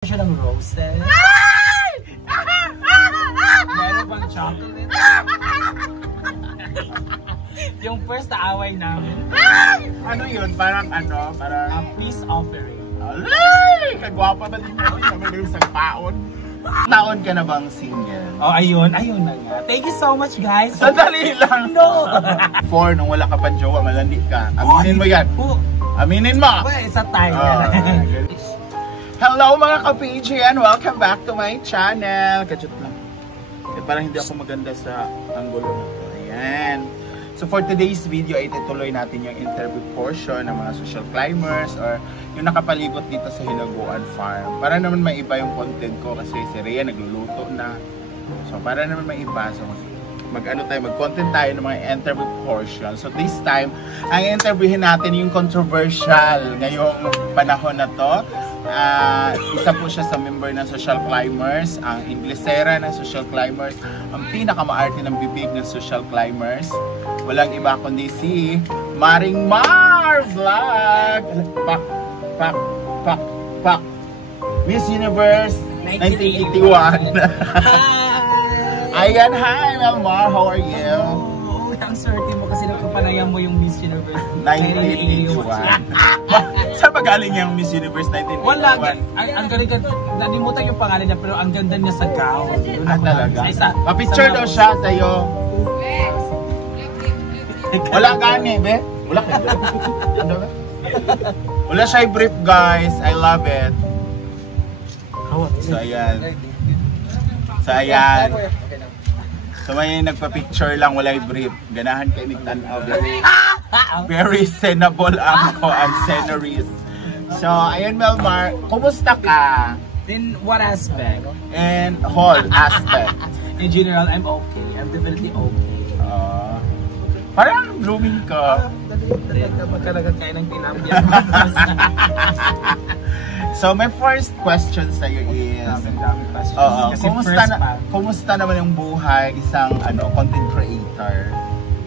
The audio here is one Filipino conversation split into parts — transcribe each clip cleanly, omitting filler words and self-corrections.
Siya ng roses. Meron pang chocolate. Yung first na away namin. Ano yun? Parang ano? Parang... A peace offering. Alay! Kagwapa ba din yun? Naman yung isang taon. Taon ka na bang single? Oh, ayun na nga. Thank you so much, guys. Sandali lang! No! 4, nung wala ka pa jowa, malandi ka. Aminin mo yan. Aminin mo! Well, isa tayo. Hello mga ka-PGN! Welcome back to my channel! Kachut lang. Parang hindi ako maganda sa angulo na to. Ayan. So for today's video ay itutuloy natin yung interview portion ng mga social climbers or yung nakapalibot dito sa Hinaguan Farm. Para naman may iba yung content ko kasi si Rhea nagluluto na. So para naman may iba. So mag-content tayo ng mga interview portion. So this time, ang interviewin natin yung controversial ngayong panahon na to. Isa po siya sa member ng Social Climbers, ang Inglesera ng Social Climbers, ang pinakamaarte ng bibig ng Social Climbers. Walang iba kundi si Maring Mar Vlog! Pak! Miss Universe 1981! Ayan, hi Mar, how are you? Oh, ang swerte mo kasi napapanayan mo yung Miss Universe 1981. Saan pa galing yung Miss Universe 1981? Wala, ang galing ka, nalimutan yung pangalan niya pero ang ganda niya sa gown. Talaga? Pa-picture daw siya sa'yo. Wala gani, be? Wala ka, wala siya brief, guys. I love it. So, ayan. So, may nagpa-picture lang, wala brief. Ganahan kayo nagtanaw. Very senable ako and sceneries. So, ayun Melmar, kumusta ka? In what aspect? In whole aspect. In general, I'm okay. I'm definitely okay. Parang blooming ka. Dali ka magkalagay ng tilapia. So, my first question sa'yo is... Dami questions. Kumusta naman yung buhay isang content creator?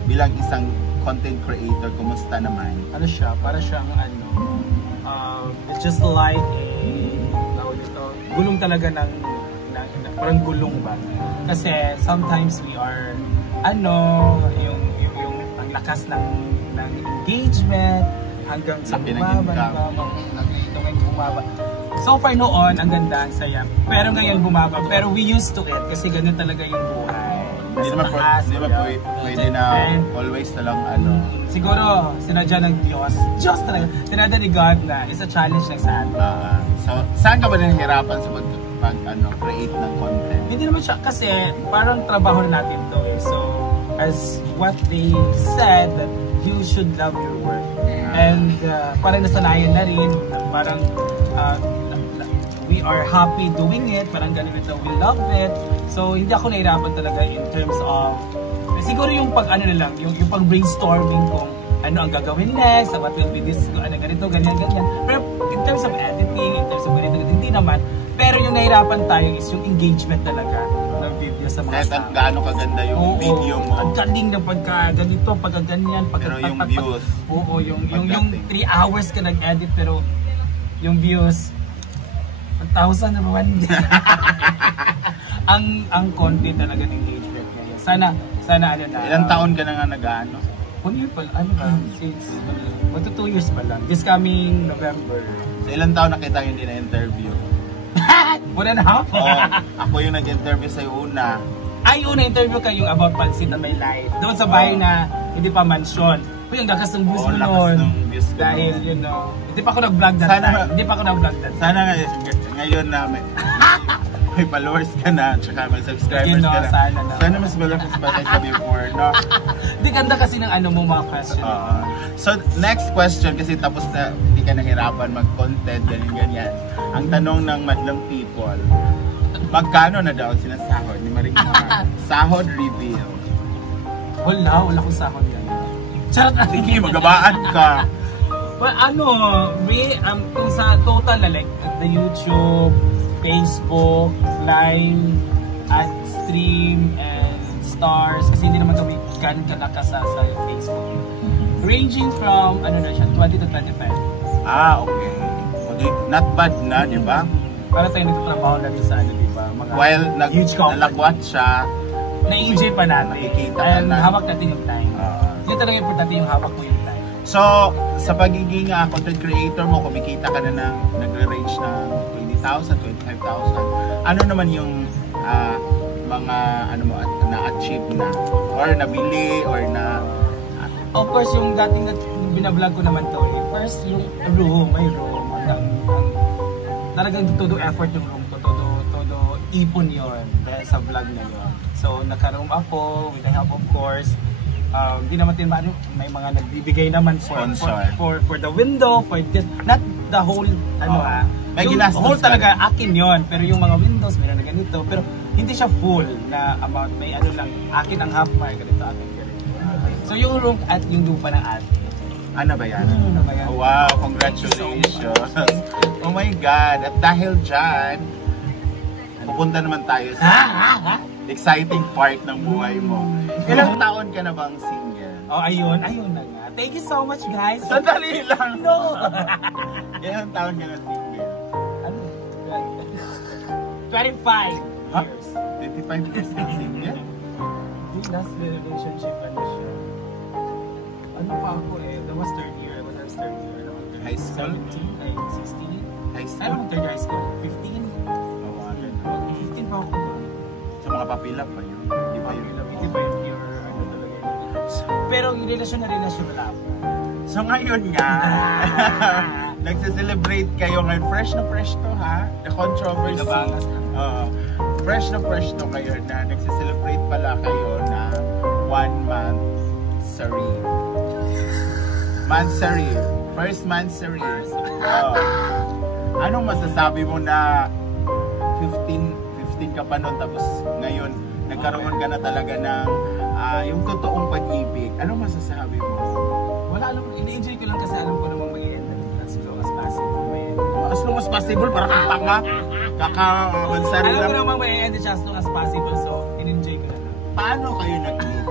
Bilang isang content creator, kumusta naman? Ano siya? Para siyang it's just like gulong talaga ng parang gulong ba? Kasi sometimes we are yung ang lakas ng engagement hanggang sa bumaba. So far noon, ang ganda, ang saya. Pero ngayon bumaba. Pero we used to it kasi ganun talaga yung buhay. Hindi naman pwede na always na lang Siguro, sinadya ng Diyos talaga. Sinadya ni God na it's a challenge lang sa atin. So, saan ka ba nahihirapan sa create ng content? Hindi naman siya kasi parang trabaho na natin to eh. So, as what they said that you should love your work. And parang nasanayan na rin, parang we are happy doing it, parang ganun ito, we love it. So hindi ako nahirapan talaga in terms of, siguro yung yung pag brainstorming kung ano ang gagawin next, what will be this, ganito, ganyan. Pero in terms of editing, in terms of ganito, hindi naman. Pero yung nahirapan tayo is yung engagement talaga ng video sa mga tao. Gaano kaganda yung video mo. Ang galing na pagka ganito, pagka ganyan, pero yung views. Oo, yung 3 hours ka nag-edit pero yung views 1,000 na naman. ang content talaga ng engagement niya. Sana na. Ilang taon ka na nga nag-ano? 1 year pa lang. Magto 2 years pa lang. This coming November. So ilang taon na kita hindi na-interview? 1.5. Ako yung nag-interview sa'yo una. Ay, una interview kayo about Pansit na May Life. Doon sa bahay na hindi pa mansyon. Uy, ang lakas ng views mo noon. Dahil, hindi pa ako nag-vlog that time. Sana ngayon na may followers ka na, tsaka may subscribers ka na. Sana mas malakas pa tayo sa before, no? Hindi ganda kasi ng mga question. So, next question, kasi tapos na hindi ka nahirapan mag-content, ganyan. Ang tanong ng madlang people, magkano na daw sinasahod ni Maring Mar? Sahod reveal. Wala akong sahod yan. Charot na. Sige, magabaan ka. Well, kung sa total na like, the YouTube, Facebook, live, ad stream, and stars, kasi hindi naman kami ganun kalakas sa Facebook. Ranging from, 20 to 25. Okay. Not bad na, di ba? para tayo nagtatrabaho lang sa ano, di ba? Mga While huge company. nalakwat siya, na-enjoy pa natin. Nakikita ka And na. hawak natin yung time. Hindi talaga importante yung hawak mo yung time. So, sa pagiging content creator mo, kumikita ka na ng nagre-range ng 20,000, 25,000. Ano naman yung mga ano mo na-achieve na? Or nabili? Or na... Of course, yung dating binablog ko naman to eh. First, yung room, may room. Talagang todo effort yung room ko. Todo ipon yun dahil sa vlog na yun. So, naka-room ako with the help of course. Hindi naman may mga nagbibigay naman for the window, for this, not the whole may yung ginastos whole talaga akin yon, pero yung mga windows meron na ganito, pero hindi siya full na amount, may ano lang, akin ang half, may ganito akin ganito. So yung room at yung lupa ng atin. Ano ba yan? Ano ba yan? Oh, wow, congratulations. Oh my God, at dahil dyan, pupunta naman tayo sa exciting part ng buhay mo. Ilang taon ka na bang single? Oh, ayun na nga. Thank you so much, guys. Sandali lang. No. Ilang taon ka na single? Ano? 25 Huh? years. 25 years na single? Yung last relationship, ano siya? Ano pa ako eh? That was third year. I was in third year. High school? 17, 16. High I school? don't third year high school. 15. Oh, ano? 15 pa ako doon. Sa mga papilap pa yun? Hindi pa yun? Hindi pa yung pure ano talaga yun. Pero yung relasyon na relasyon wala pa. So ngayon nga, nagse-celebrate kayo ngayon. Fresh na fresh to ha? The controversy. Nabangas na. Fresh to kayo na nagse-celebrate pala kayo na 1 month sari. Mansari. First mansari. Anong masasabi mo na 15 ka pa noon tapos ngayon nagkaroon ka na talaga ng yung totoong pag-ibig. Anong masasabi mo? Wala, alam, ini-enjoy ko lang kasi alam ko namang mag-i-end as long as possible. As long as possible, para kang tanga. Kaka-mansari Alam lang. ko namang mag-i-end as long as possible, so in-enjoy ko na lang. Paano kayo nag-meet?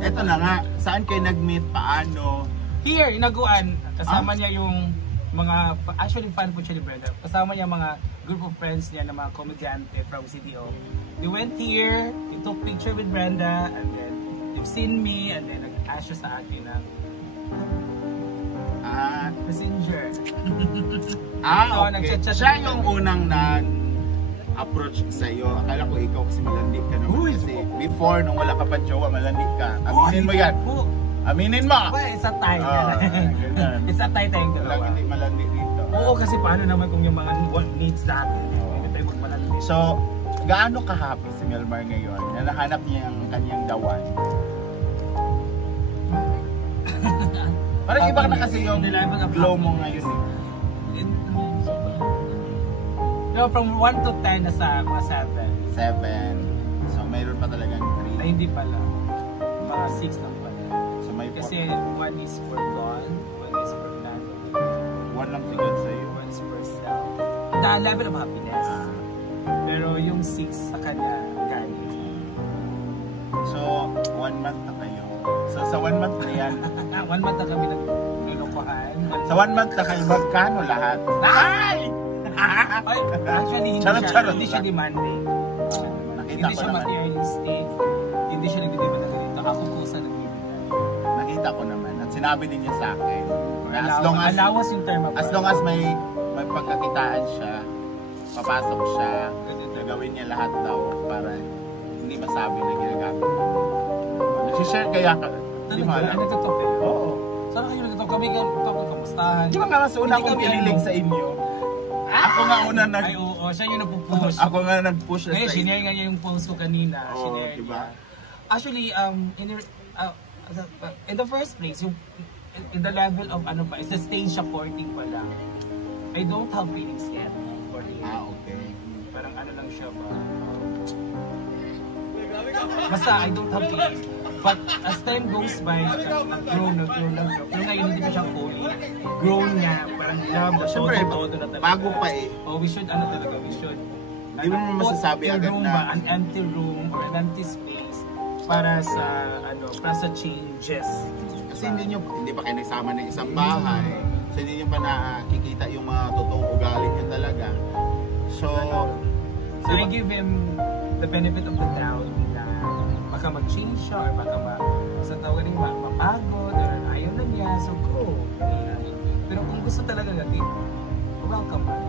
Ito na nga, saan kayo nag-meet? Paano? Here, Inaguan, kasama niya yung mga, actually fan po siya ni Brenda, kasama niya mga group of friends niya na mga komedyante from CDO. They went here, they took picture with Brenda, and then they've seen me, and then nag-ask siya sa atin ng messenger. So, Okay. nag-chat-chat Siya yung unang approach sa iyo. Akala ko ikaw kasi malandi ka naman. Uy, Kasi before, nung wala ka pa jowa, malandi ka. Aminin mo yan. Aminin mo! Well, it's a tie. Ganyan. It's a tie tayong Walang dalawa. hindi malandi dito. Oo, kasi paano naman kung yung mga needs natin, hindi tayo magmalandi. So, gaano ka-happy si Melmar ngayon na nahanap niya ang kanyang dawan? Parang iba na kasi yung glow mo ngayon eh. No, from 1 to 10 na sa mga 7. 7. So, mayroon pa talagang 3. Ay, hindi pala. Mga 6 lang pala. So, may Kasi 1 is for God, 1 is for family, 1 lang sigod sa'yo. 1 is for self. The level of happiness. Pero yung 6 sa kanya, galing. So, 1 month na kayo. So, sa 1 month na yan, 1 month na kami naglulukuhan. sa 1 month na kayo, magkano lahat? Ay! Ay, actually, Charot. hindi siya demanding. Nakita Hindi ko siya naman. materialistic. Hindi siya nagdidemand ng ganito. Ako po sa nagbibigay. Nakita ko naman. At sinabi din niya sa akin. Na Allowance yung term of as long as may pagkakitaan siya, papasok siya, gagawin niya lahat daw para hindi masabi na ginagamit. Nag-share kaya ka? Hindi mo alam? Ay, nagtotoo kayo? Oo. Sana kayo nagtotoo? Kami kamustahan. Di ba nga mas una akong pinilig sa inyo? Ako nga una Ay, oo. Siya yung nagpupush. Ako nga nag-push sa Ngayon, inyo. sinare nga niya yung post ko kanina. Oo, Sinare diba? niya. Actually, in the first place, yung in the level of ano pa, it's a stage siya courting pa lang. I don't have feelings yet for him. Okay. Parang ano lang siya ba? Basta I don't have feelings. But as time goes by, nag-grow. Pero ngayon hindi pa siya fully grown nga. Parang love na Siyempre, todo na talaga. bago pa eh. Oh, we should ano talaga, we should. Di mo naman masasabi put agad room na- ba, an empty room or an empty space para sa ano, para sa changes. Kasi hindi ba kayo nagsama ng isang bahay? So Kasi hindi nyo pa nakikita yung mga totoong ugali nyo talaga. So I give him the benefit of the doubt na baka mag-change siya or baka sa tawag rin mapagod or ayaw na niya. So go. Pero kung gusto talaga natin, welcome man.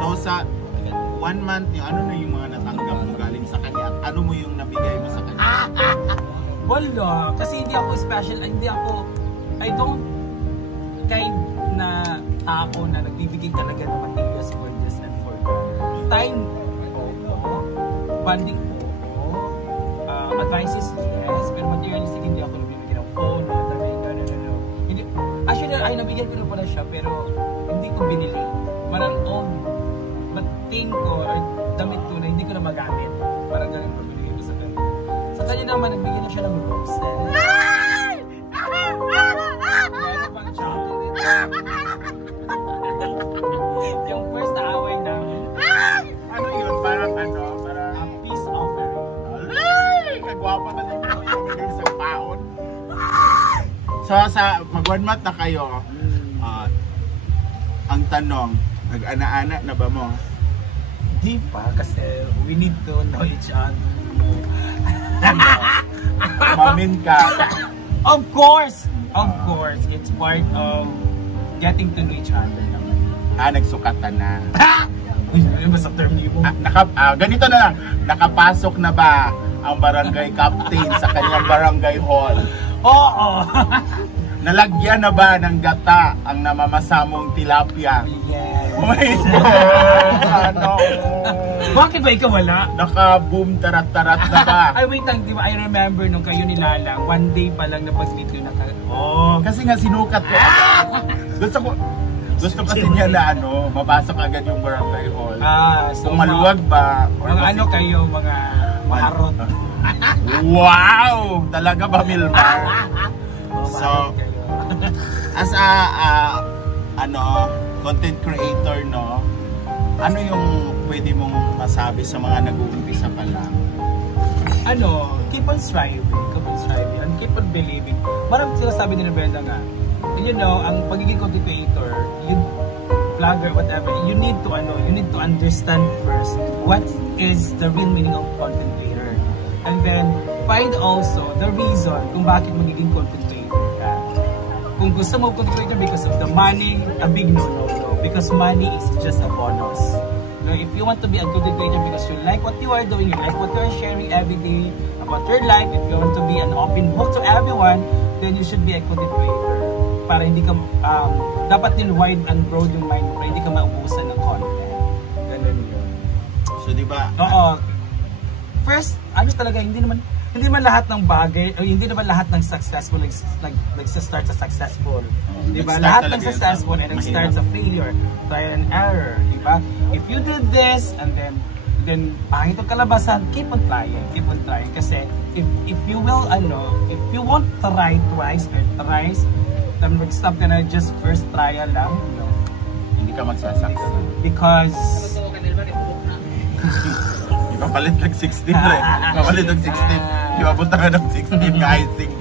So sa 1 month nyo, ano na yung mga natanggap mo galing sa kanya? At ano mo yung nabigay mo sa kanya? Wala. Kasi hindi ako special. I don't kind na tao na nagbibigay talaga ng materials for this and for that. Time, banding po, advices, yes, pero materialistic hindi ako nagbibigay ng phone, hindi, actually, ay nabigyan ko na pala siya, pero hindi ko binili. Marang old bating ko, or damit ko na hindi ko na magamit. Parang ganun ko binigay ko sa kanya. Sa kanya naman, nagbigyan na siya ng roses. Meron pang chocolate. Yung first na away namin. Ano yun? Parang ano? Parang peace offering. Alay! Kagwapa na din mo yung bigay sa paon. So sa mag-1 month na kayo, ang tanong, nag-ana-ana na ba mo? Di pa, kasi we need to know each other. Mamin ka. Of course! Of course, it's part of getting to know each other naman. Nagsukatan na. Ano ba sa term niyo mo? Ganito na lang, nakapasok na ba ang barangay captain sa kanyang barangay hall? Oo! Nalagyan na ba ng gata ang namamasamong tilapia? Yes! Wait! Ano? Bakit ba ikaw wala? Naka-boom tarat-tarat na ba? Ay wait lang, di ba I remember nung kayo nilalang, one day pa lang na pag-video na kayo. Kasi nga sinukat ko. Gusto kasi niya na mapasok agad yung barangay hall. So kung maluwag ba? Mga ano kayo, mga maharot. Wow! Talaga ba, Milmar? So, as a content creator, no, ano yung pwede mong masabi sa mga nag-uumpisa pa lang? Keep on striving, and keep on believing. Marang sinasabi ni Brenda nga, you know, ang pagiging content creator, vlogger, whatever, you need to understand first what is the real meaning of content creator. And then, find also the reason kung bakit magiging content creator ka. Kung gusto mo content creator because of the money, a big no. Because money is just a bonus. So if you want to be a content creator because you like what you are doing, you like what you are sharing every day about your life, if you want to be an open book to everyone, then you should be a content creator. Para hindi ka, dapat din wide and broad yung mind mo, para hindi ka maubusan ng content. Ganun yun. So, di ba? Oo. First, talaga, hindi naman lahat ng bagay, o hindi naman lahat ng successful nag-start sa successful. Di ba? Lahat ng successful ay nag-start sa failure, trial and error. Di ba? If you did this, and then pangit ang kalabasan, keep on trying. Kasi, if you will, if you won't try twice, then mag-stop ka na just first trial lang, hindi ka magsasaksa. Because papalit ng 16 rin. Papalit ng 16. Di ba punta ka ng 16 ka, I think.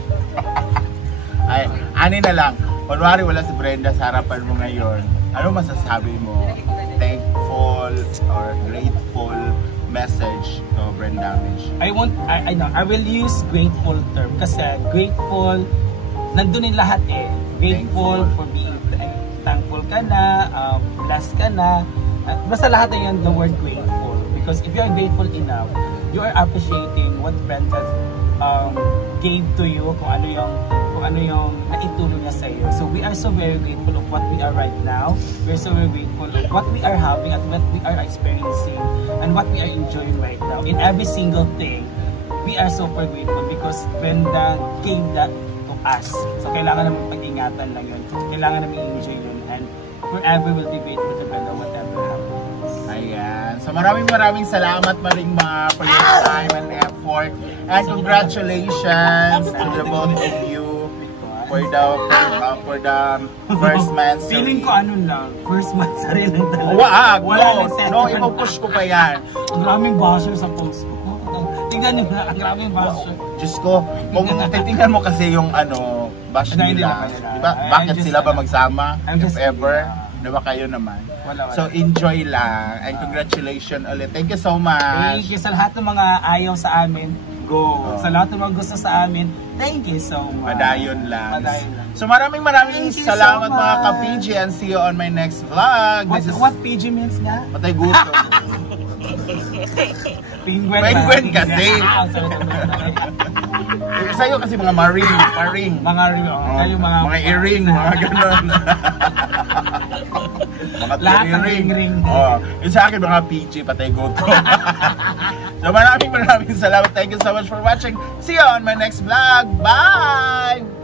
Ay, ani na lang. Kunwari wala si Brenda sa harapan mo ngayon. Ano masasabi mo? Thankful or grateful message to Brenda Amish? I will use grateful term kasi grateful, nandun yung lahat eh. Grateful for being thankful ka na, blessed ka na. Basta lahat na yan, the word grateful. Because if you are grateful enough, you are appreciating what Brenda gave to you, kung ano yung naitulong niya sa iyo. So we are so very grateful of what we are right now. We are so very grateful of what we are having at what we are experiencing and what we are enjoying right now. In every single thing, we are super grateful because Brenda gave that to us. So kailangan naman pag-ingatan lang yun. Kailangan namin enjoy yun. And forever will be grateful to Brenda whatever happens. Ayan. So maraming salamat Maring Ma for your time and effort. And congratulations to the both of you for the first month. Feeling ko first month sarili lang talaga. No, ipo-push ko pa yan. Ang raming basher sa post ko. Tingnan niyo na, ang raming basher. Diyos ko, kung titingnan mo kasi yung bash Hindi nila. naman nila. Diba? I'm Bakit just sila ba ano, magsama? I'm If just ever, kidding. diba kayo naman? Wala. So enjoy lang and congratulations ulit. Thank you so much. Thank you sa lahat ng mga ayaw sa amin. Go. Sa lahat ng mga gusto sa amin, thank you so much. Padayon lang. Padayon lang. So maraming Thank you salamat so mga much. ka-PG and see you on my next vlog. What PG means nga? Patay gusto. Penguin. Penguin kasi. Sa'yo kasi mga marine. Mga mga earring, mga ganon. Mga lahat ng ring. Yung sa akin mga PG, patay gusto. So maraming salamat. Thank you so much for watching. See you on my next vlog. Bye!